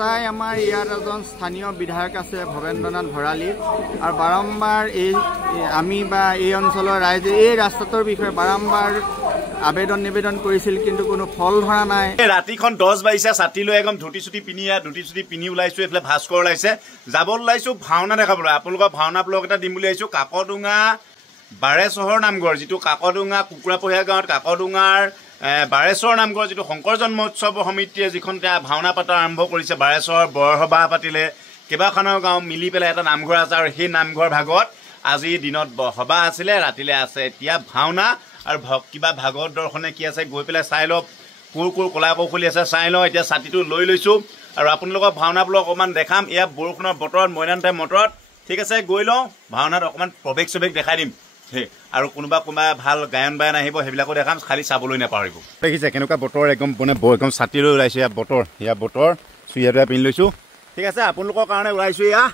সঁচাই আমাৰ ইয়াত এজন স্থানীয় বিধায়ক আছে ভৱেন্দ্ৰনাথ ভৰালী আৰু বাৰম্বাৰ আমি বা এই অঞ্চলৰ ৰাইজে এই ৰাস্তাটোৰ বিষয়ে বাৰম্বাৰ আবেদন নিবেদন কৰিছিল কিন্তু কোনো ফল ধৰা নাই। ৰাতিখন 10 বাজিছে ছাতি লৈ একদম ধুতি চুটি পিন্ধি ওলাইছো এইফালে ভাস্কৰ ওলাইছে যাব ওলাইছো ভাওনা দেখাবলৈ আপোনালোকৰ ভাওনা ব্লগ এটা দিম বুলি আহিছো কাকডোঙা বাৰেচহৰ নামঘৰ যিটো কাকডোঙা কুকুৰাপহীয়া গাঁৱত কাকডোঙাৰ বাৰেশ্বৰ নামঘৰ যিটো শংকৰ জন্মোৎসৱ সমিতিয়ে যিখন ভাওনা পাতা আৰম্ভ কৰিছে বাৰেশ্বৰ বৰসভা পাতিলে কেইবাখনৰ গাঁও মিলি পেলাই এটা নামঘৰ আছে আৰু সেই নামঘৰ ভাগত আজি দিনত সভা আছিলে ৰাতিলে আছে এতিয়া ভাওনা আৰু কিবা ভাগৱত দৰ্শনে কি আছে গৈ পেলাই চাই লওক কোৰ কলা কৌশলী আছে চাই লওঁ এতিয়া ছাতিটো লৈ লৈছোঁ আৰু আপোনালোকক ভাওনা বোলো অকণমান দেখাম এয়া বৰষুণৰ বতৰত মইনানঠাই মটৰত ঠিক আছে গৈ লওঁ ভাওনাত অকণমান প্ৰৱেশ চৱেশ দেখাই দিম আৰু কোনোবা ভাল গায়ন বায়ন আহিব সেইবিলাকো দেখাম খালি চাবলৈ নাপাৰিব। দেখিছে কেনেকুৱা বতৰ একদম একদম ছাতি লৈ ওলাইছোঁ ইয়াত বতৰ চুইয়াটোৱে পিন্ধি লৈছোঁ ঠিক আছে আপোনালোকৰ কাৰণে ওলাইছোঁ এয়া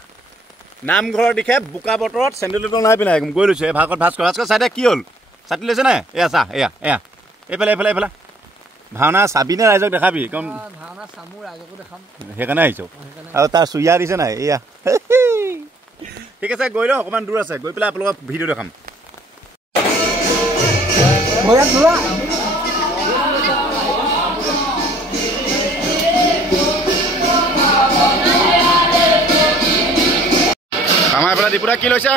নামঘৰৰ দিশে বোকা বতৰত চেণ্ডেল নাই পিন্ধাই একদম গৈ লৈছোঁ এই ভাগত ভাস্কৰ চাইডে কি হ'ল ছাতি লৈছে নাই এয়া চা এয়া এইফালে ভাওনা চাবিনে ৰাইজক দেখাবি একদম সেইকাৰণে আহিছোঁ আৰু তাৰ চুইয়া দিছে নাই এয়া ঠিক আছে গৈ লওঁ অকণমান দূৰ আছে গৈ পেলাই আপোনালোকক ভিডিঅ' দেখাম। আমাৰ এইফালে দীপুদা কি লৈছে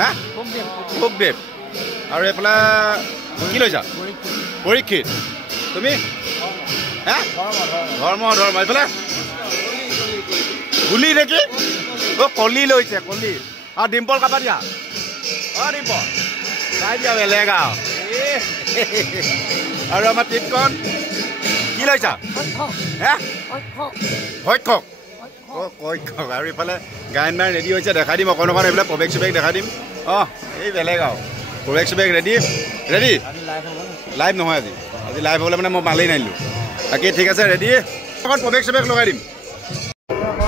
হা ভোগদেৱ আৰু এইফালে কি লৈছা পৰীক্ষিত তুমি হা ধৰ্ম এইফালে গুলি নেকি কলি লৈছে কলি আৰু ডিম্পল কাপা দিয়া ডিম্পল চাই দিয়া বেলেগ আৰু আমাৰ টিপকণ কি লৈছা ভক্ষক আৰু এইফালে গায়ন বায়ন ৰেডি হৈছে দেখাই দিম অকণ এইবিলাক প্ৰৱেশ চৱেশ দেখাই দিম এই বেলেগ প্ৰৱেশ চৱেশ ৰেডি লাইভ নহয় আজি লাইভ হ'লে মানে মই মালেই নানিলোঁ বাকী ঠিক আছে ৰেডি অকণ প্ৰৱেশ চৱেশ লগাই দিম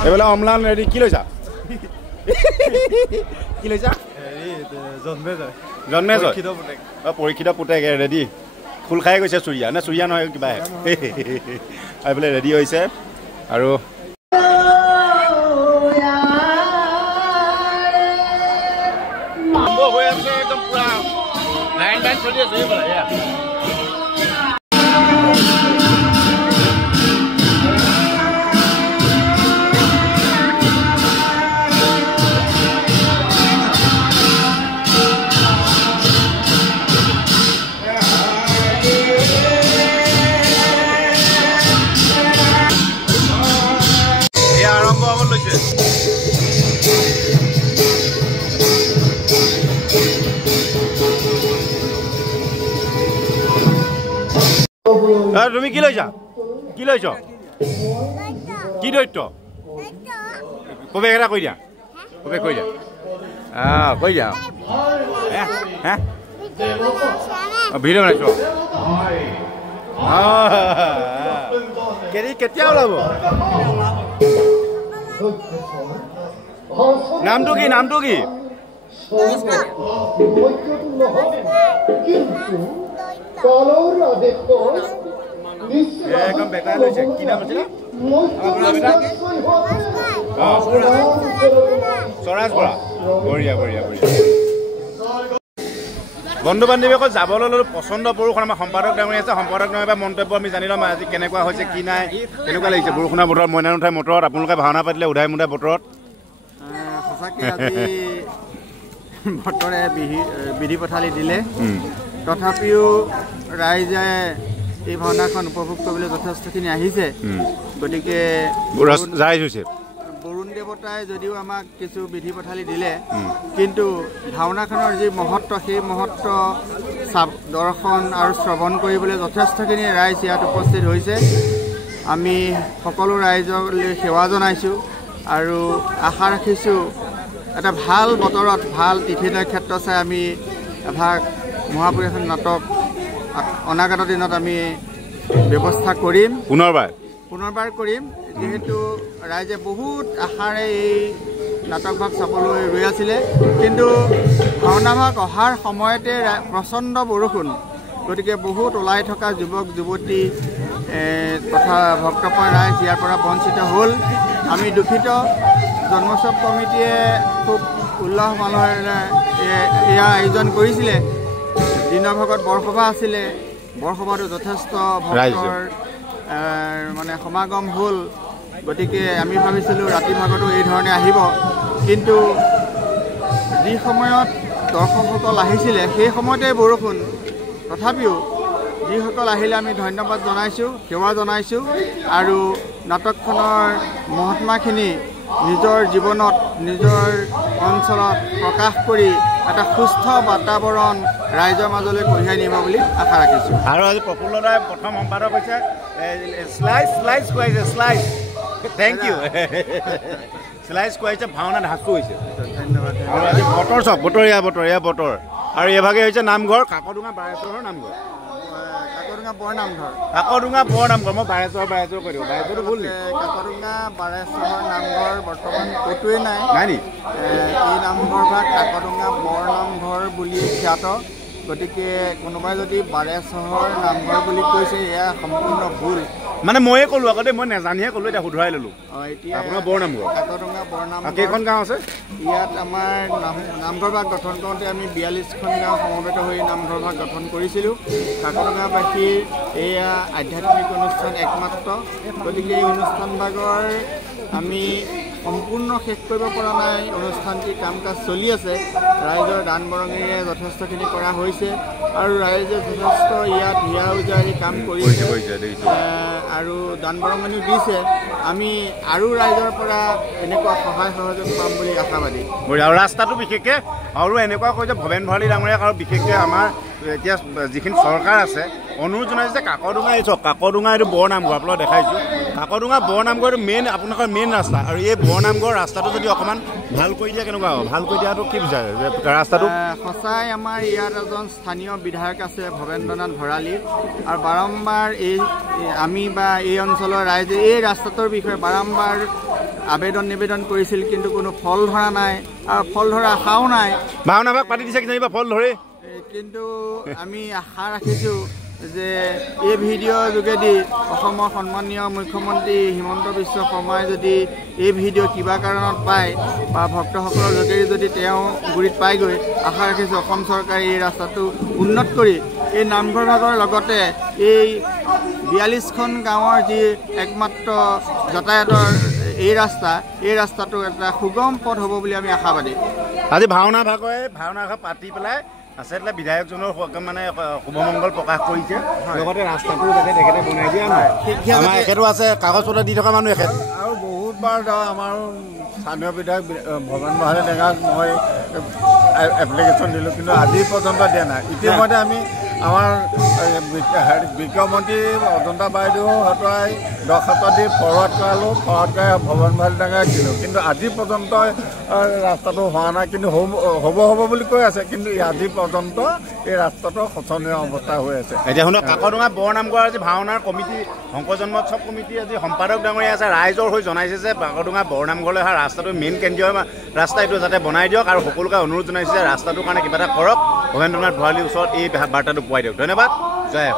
এইফালে অমলান ৰেডি কি লৈছা কি লৈছা জন্মেজয় পৰীক্ষিত পুতেক ৰেডি খোল খাই গৈছে চুৰিয়া নহয় কিবা এইফালে ৰেডি হৈছে আৰু হৈ আছে একদম পুৰা লাইন বাইন চলি আছে এইফালে আৰম্ভ হ'ব লৈছে তুমি কি লৈছ কি দৈত্য প্ৰৱেশ এটা কৈ দিয়া ভিডিঅ' বনাইছ কেতিয়া ওলাব নামটো কি একদম বেকাৰ লৈছে কি নাম আছিলে স্বৰাজ বৰা বঢ়িয়া বন্ধু বান্ধৱীসকল যাবলৈ ল'লোঁ পচন্দ বৰষুণ আমাৰ সম্পাদক ডাঙৰীয়া আছে সম্পাদক ডাঙৰীয়া মন্তব্য আমি জানি ল'ম আজি কেনেকুৱা হৈছে কি নাই কেনেকুৱা লাগিছে বৰষুণৰ বতৰত মইনানুঠাই মটৰত আপোনালোকে ভাওনা পাতিলে উধাই মুধাই বতৰত সঁচাকৈ আজি বতৰে বিধি পথালি দিলে তথাপিও ৰাইজে এই ভাওনাখন উপভোগ কৰিবলৈ যথেষ্টখিনি আহিছে গতিকে বৰুণ দেৱতাই যদিও আমাক কিছু বিধি পথালি দিলে কিন্তু ভাওনাখনৰ যি মহত্ব সেই মহত্ব দৰ্শন আৰু শ্ৰৱণ কৰিবলৈ যথেষ্টখিনি ৰাইজ ইয়াত উপস্থিত হৈছে আমি সকলো ৰাইজলৈ সেৱা জনাইছোঁ আৰু আশা ৰাখিছোঁ এটা ভাল বতৰত ভাল তিথি নক্ষত্ৰ চাই আমি এভাগ মহাপুৰুষৰ নাটক অনাগত দিনত আমি ব্যৱস্থা কৰিম পুনৰবাৰ কৰিম যেহেতু ৰাইজে বহুত আশাৰে এই নাটকভাগ চাবলৈ ৰৈ আছিলে কিন্তু ভাওনাভাগ অহাৰ সময়তে প্ৰচণ্ড বৰষুণ গতিকে বহুত ওলাই থকা যুৱক যুৱতী তথা ভক্তপ্ৰাণ ৰাইজ ইয়াৰ পৰা বঞ্চিত হ'ল। আমি দুখিত। জন্মোৎসৱ কমিটিয়ে খুব উল্লাস মালহেৰে এয়া আয়োজন কৰিছিলে। দিনৰ ভাগত বৰসভা আছিলে। বৰসভাতো যথেষ্ট ভক্তৰ মানে সমাগম হ'ল। গতিকে আমি ভাবিছিলোঁ ৰাতি ভাগতো এই ধৰণে আহিব, কিন্তু যি সময়ত দৰ্শকসকল আহিছিলে সেই সময়তে বৰষুণ। তথাপিও যিসকল আহিলে আমি ধন্যবাদ জনাইছোঁ, সেৱা জনাইছোঁ আৰু নাটকখনৰ মহাত্মাখিনি নিজৰ জীৱনত নিজৰ অঞ্চলত প্ৰকাশ কৰি এটা সুস্থ বাতাবৰণ ৰাইজৰ মাজলৈ কঢ়িয়াই নিব বুলি আশা ৰাখিছোঁ। আৰু আজি প্ৰফুল্লদাই প্ৰথম সম্পাদক হৈছে শ্লাইচ খুৱাইছে। Slice, thank U. শ্লাইচ খুৱাইছে, ভাওনা ধাচু হৈছে। ধন্যবাদ। আৰু আজি বতৰ চাওক, বতৰীয়া বতৰ। আৰু এইভাগে হৈছে নামঘৰ কাকডোঙা বাৰেশ্বৰৰ নামঘৰ। কাকডোঙা বৰ নামঘৰ। কাকডোঙা বৰ নামঘৰ। মই বাৰেশ্বৰ কৈ দিওঁ। বাৰেশ্বৰটো ভুল নি? কাকডোঙা বাৰেশ্বৰৰ নামঘৰ বৰ্তমান ক'তোৱে নাই নি? এই নামঘৰভাগ কাকডোঙা বৰ নামঘৰ বুলি খ্যাত। গতিকে কোনোবাই যদি বাৰেশ্বৰৰ নামঘৰ বুলি কৈছে এয়া সম্পূৰ্ণ ভুল। মানে ময়ে ক'লো আগতে, মই নেজানিহে ক'লো, এতিয়া শুধৰাই ল'লো। এতিয়া আপোনাৰ বৰ নামঘৰ কাকডোঙা বৰ নামঘৰ। কেইখন গাঁও আছে ইয়াত? আমাৰ নামঘৰভাগ গঠন কৰোঁতে আমি 42খন গাঁও সমবেত হৈ নামঘৰভাগ গঠন কৰিছিলোঁ। কাকডোঙাবাসীৰ এয়া আধ্যাত্মিক অনুষ্ঠান একমাত্ৰ। গতিকে এই অনুষ্ঠানভাগৰ আমি সম্পূৰ্ণ শেষ কৰিব পৰা নাই। অনুষ্ঠানটি কাম কাজ চলি আছে। ৰাইজৰ দান বৰঙেৰে যথেষ্টখিনি কৰা হৈছে আৰু ৰাইজে যথেষ্ট ইয়াত হিয়া উজাৰি কাম কৰিছে আৰু দান বৰঙনিও দিছে। আমি আৰু ৰাইজৰ পৰা এনেকুৱা সহায় সহযোগ পাম বুলি আশাবাদী। আৰু ৰাস্তাটো বিশেষকৈ আৰু এনেকুৱা কৈছে ভৱেন ভৰালী ডাঙৰীয়াক আৰু বিশেষকৈ আমাৰ এতিয়া যিখিনি চৰকাৰ আছে অনুৰোধ জনাইছে যে কাকডোঙা এই চাওক, কাকডোঙা এইটো বৰ নামঘৰ আপোনালোকক দেখাইছোঁ। কাকডোঙা বৰ নামঘৰটো আপোনালোকৰ মেইন ৰাস্তা। আৰু এই বৰ নামঘৰ ৰাস্তাটো যদি অকণমান ভাল কৰি দিয়ে কেনেকুৱা হ'ব? ভাল কৰি দিয়াটো কি বিচাৰে ৰাস্তাটো? সঁচাই আমাৰ ইয়াত এজন স্থানীয় বিধায়ক আছে ভৱেন্দ্ৰনাথ ভৰালী, আৰু বাৰম্বাৰ আমি বা এই অঞ্চলৰ ৰাইজে এই ৰাস্তাটোৰ বিষয়ে বাৰম্বাৰ নিবেদন কৰিছিল, কিন্তু কোনো ফল ধৰা নাই আৰু ফল ধৰা আশাও নাই। ভাওনা ভাগ পাতি দিছে কিজানিবা ফল ধৰে, কিন্তু আমি আশা ৰাখিছোঁ যে এই ভিডিঅ'ৰ যোগেদি অসমৰ সন্মানীয় মুখ্যমন্ত্ৰী হিমন্ত বিশ্ব শৰ্মাই যদি এই ভিডিঅ' কিবা কাৰণত পায় বা ভক্তসকলৰ যোগেদি যদি তেওঁ গুৰিত পায়গৈ, আশা ৰাখিছোঁ অসম চৰকাৰে এই ৰাস্তাটো উন্নত কৰি এই নামঘৰ ভাগৰ লগতে এই 42খন গাঁৱৰ যি একমাত্ৰ যাতায়াতৰ এই ৰাস্তাটো এটা সুগম পথ হ'ব বুলি আমি আশাবাদী। আজি ভাওনা ভাগ পাতি পেলাই আচলতে বিধায়কজনৰ মানে শুভমংগল প্ৰকাশ কৰিছে, লগতে ৰাস্তাটো যাতে তেখেতে বনাই দিয়া নাই। আমাৰ এখেতো আছে কাগজ পত্ৰ দি থকা মানুহ এখেত, আৰু বহুতবাৰ আমাৰ স্থানীয় বিধায়ক ভৱেন ভৰালী ডেঙাক মই এপ্লিকেশ্যন দিলোঁ, কিন্তু আজি পৰ্যন্ত দিয়া নাই। ইতিমধ্যে আমি আমাৰ বিজ্ঞমন্ত্ৰী অজন্তা বাইদেউ হতুৱাই দৰখাস্ত দি ফৰৱাৰ্ড কৰালোঁ। ফৰৱাৰ্ড কৰাই ভৱেন ভৰালী ডেঙাক দিলোঁ, কিন্তু আজি পৰ্যন্ত ৰাস্তাটো হোৱা নাই। কিন্তু হ'ব বুলি কৈ আছে, কিন্তু আজি পৰ্যন্ত এই ৰাস্তাটো শোচনীয় অৱস্থা হৈ আছে। এতিয়া শুনক, কাকডোঙা বৰ নামঘৰ আজি ভাওনাৰ কমিটি শংকৰ জন্মোৎসৱ কমিটি আজি সম্পাদক ডাঙৰীয়া আছে, ৰাইজৰ হৈ জনাইছে যে কাকডোঙা বৰ নামঘৰলৈ অহা ৰাস্তাটো মেইন কেন্দ্ৰীয় ৰাস্তা এইটো যাতে বনাই দিয়ক, আৰু সকলোকে অনুৰোধ জনাইছে যে ৰাস্তাটোৰ কাৰণে কিবা এটা কৰক। ভৱেন্দ্ৰনাথ ভৰালীৰ ওচৰত এই বাৰ্তাটো পোৱাই দিয়ক। ধন্যবাদ। জয়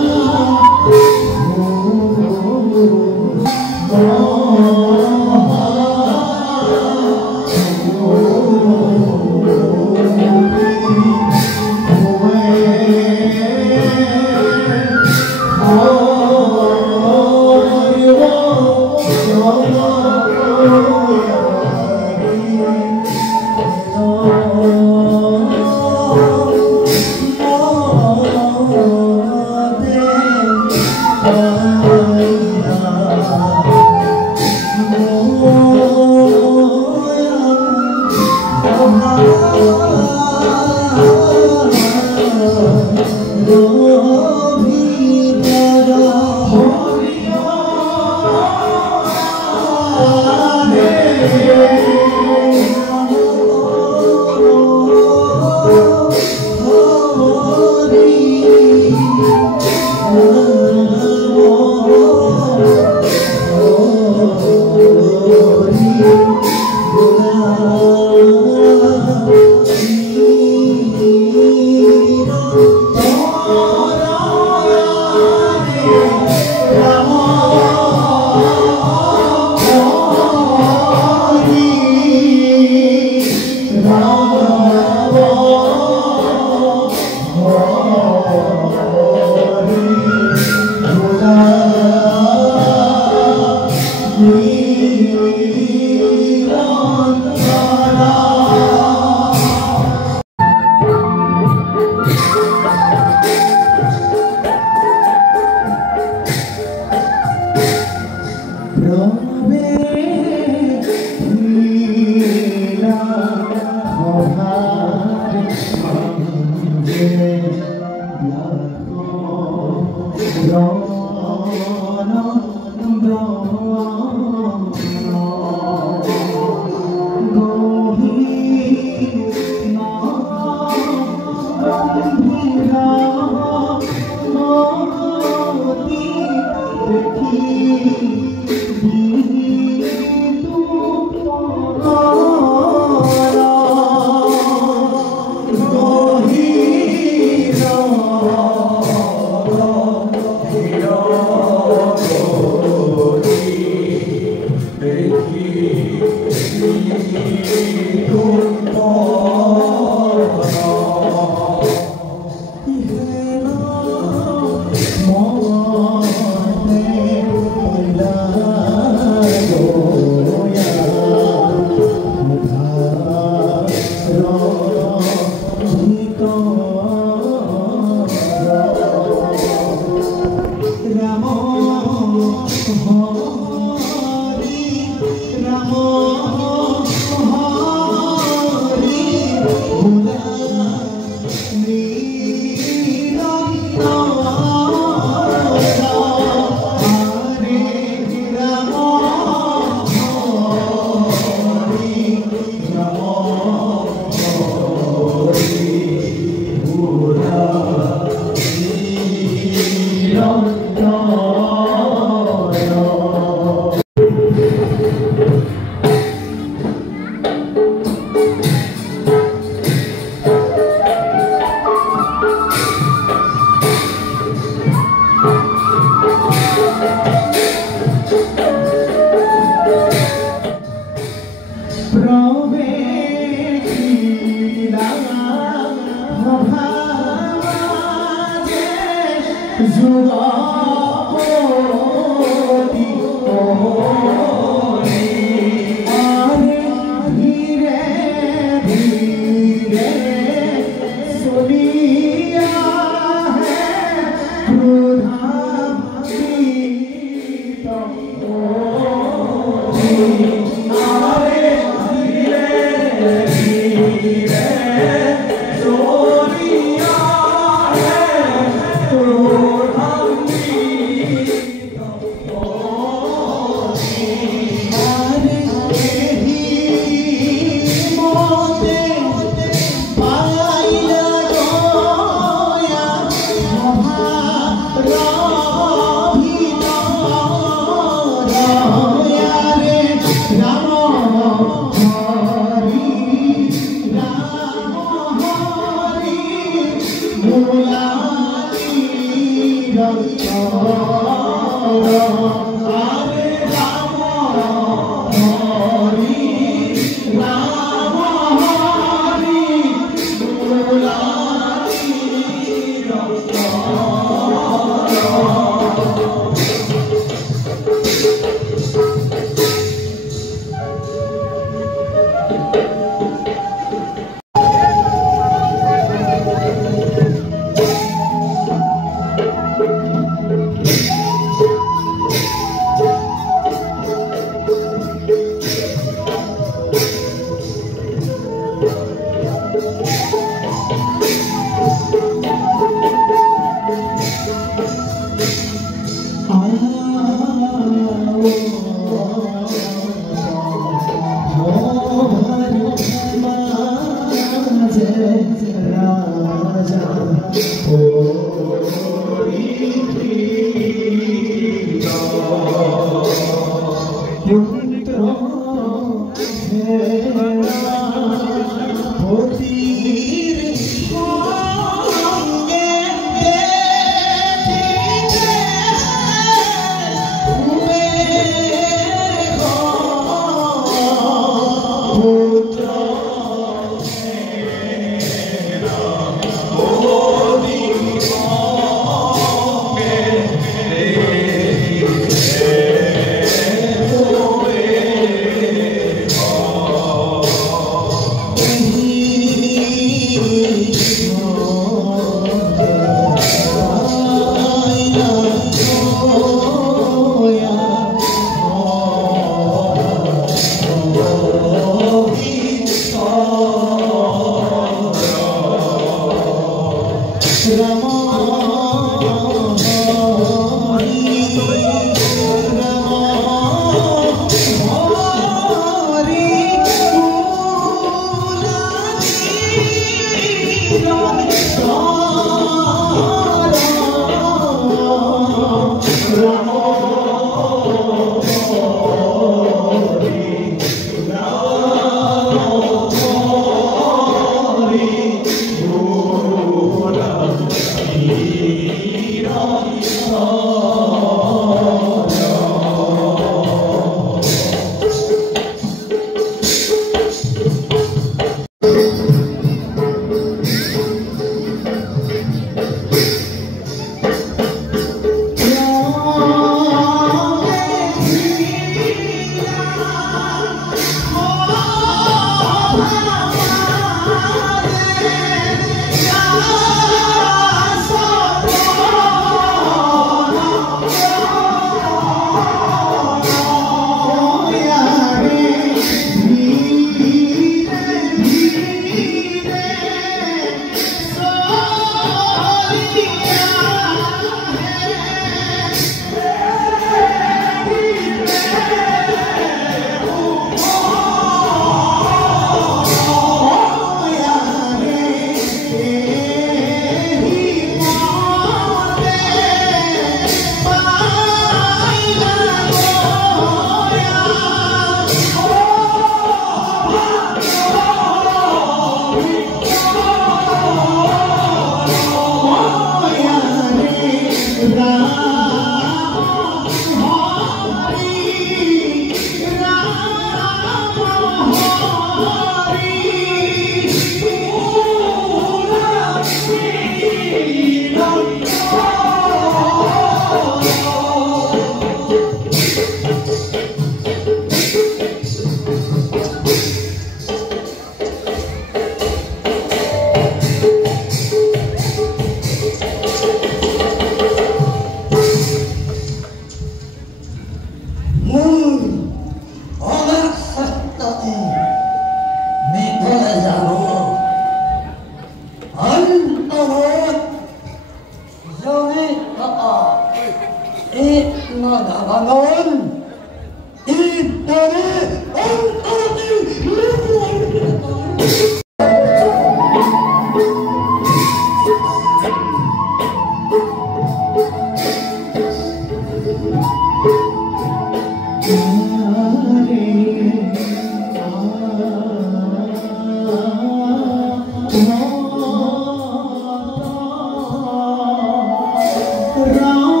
Ram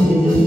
Oh